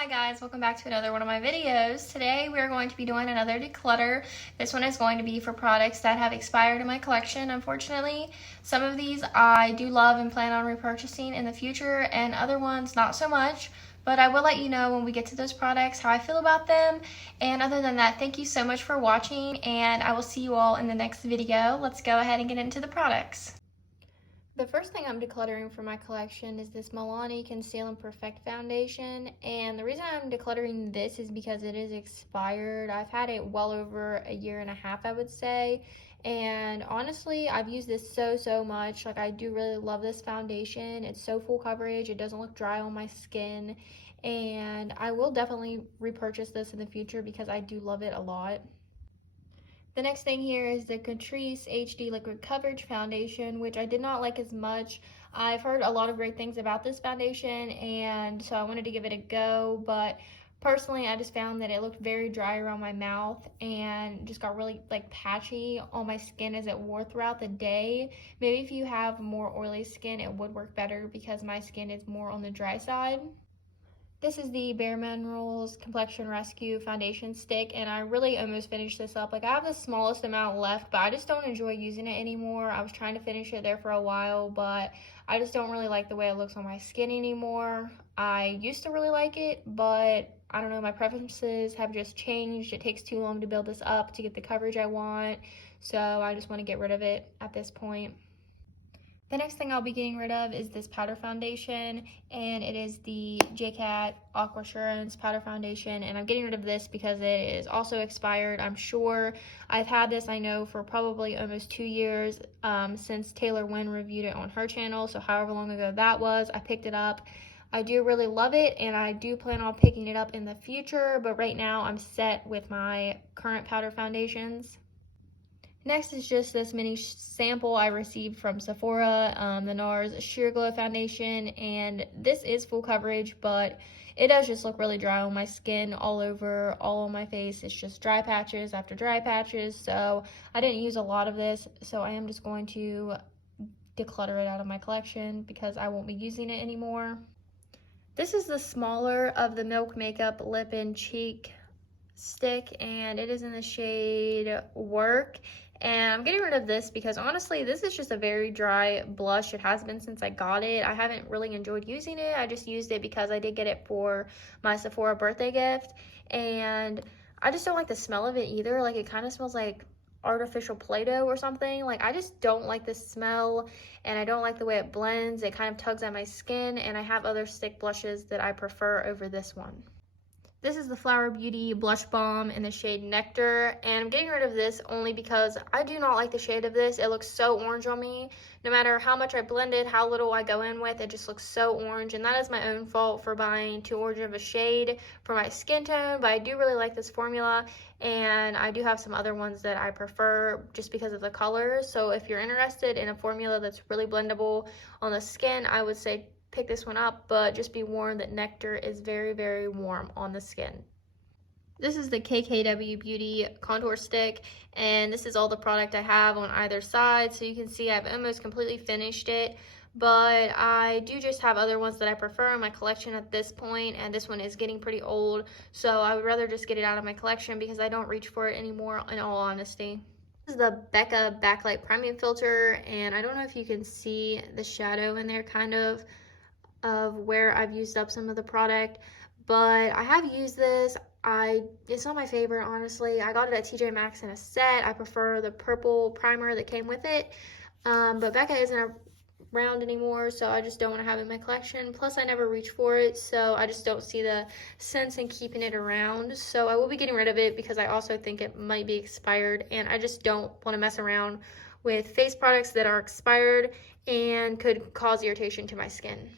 Hi guys, welcome back to another one of my videos. Today we are going to be doing another declutter. This one is going to be for products that have expired in my collection, unfortunately. Some of these I do love and plan on repurchasing in the future, and other ones not so much. But I will let you know when we get to those products how I feel about them. And other than that, thank you so much for watching, and I will see you all in the next video. Let's go ahead and get into the products. The first thing I'm decluttering from my collection is this Milani Conceal and Perfect foundation, and the reason I'm decluttering this is because it is expired. I've had it well over a year and a half, I would say, and honestly I've used this so much. Like, I do really love this foundation. It's so full coverage, it doesn't look dry on my skin, and I will definitely repurchase this in the future because I do love it a lot. The next thing here is the Catrice HD Liquid Coverage Foundation, which I did not like as much. I've heard a lot of great things about this foundation, and so I wanted to give it a go, but personally I just found that it looked very dry around my mouth and just got really patchy on my skin as it wore throughout the day. Maybe if you have more oily skin it would work better because my skin is more on the dry side. This is the Bare Minerals Complexion Rescue Foundation Stick, and I really almost finished this up. Like, I have the smallest amount left, but I just don't enjoy using it anymore. I was trying to finish it there for a while, but I just don't really like the way it looks on my skin anymore. I used to really like it, but I don't know, my preferences have just changed. It takes too long to build this up to get the coverage I want, so I just want to get rid of it at this point. The next thing I'll be getting rid of is this powder foundation, and it is the Aqua powder foundation, and I'm getting rid of this because it is also expired. I'm sure I've had this, I know, for probably almost 2 years since Taylor Wynn reviewed it on her channel, so however long ago that was, I picked it up. I do really love it, and I do plan on picking it up in the future, but right now I'm set with my current powder foundations. Next is just this mini sample I received from Sephora, the Nars Sheer Glow Foundation, and this is full coverage, but it does just look really dry on my skin, all over, all on my face. It's just dry patches after dry patches, so I didn't use a lot of this, so I am just going to declutter it out of my collection because I won't be using it anymore. This is the smaller of the Milk Makeup Lip and Cheek stick, and it is in the shade Work. And I'm getting rid of this because honestly this is just a very dry blush. It has been since I got it. I haven't really enjoyed using it. I just used it because I did get it for my Sephora birthday gift, and I just don't like the smell of it either. Like, it kind of smells like artificial Play-Doh or something. Like, I just don't like the smell, and I don't like the way it blends. It kind of tugs at my skin, and I have other stick blushes that I prefer over this one. This is the Flower Beauty Blush Balm in the shade Nectar, and I'm getting rid of this only because I do not like the shade of this. It looks so orange on me. No matter how much I blend it, how little I go in with, it just looks so orange, and that is my own fault for buying too orange of a shade for my skin tone, but I do really like this formula, and I do have some other ones that I prefer just because of the colors. So if you're interested in a formula that's really blendable on the skin, I would say pick this one up, but just be warned that Nectar is very warm on the skin. This is the KKW Beauty contour stick, and this is all the product I have on either side, so you can see I've almost completely finished it, but I do just have other ones that I prefer in my collection at this point, and this one is getting pretty old, so I would rather just get it out of my collection because I don't reach for it anymore, in all honesty. This is the Becca Backlight Priming Filter, and I don't know if you can see the shadow in there kind of where I've used up some of the product, but I have used this. It's not my favorite, honestly. I got it at TJ Maxx in a set. I prefer the purple primer that came with it, but Becca isn't around anymore, so I just don't want to have it in my collection. Plus, I never reach for it, so I just don't see the sense in keeping it around. So I will be getting rid of it because I also think it might be expired, and I just don't want to mess around with face products that are expired and could cause irritation to my skin.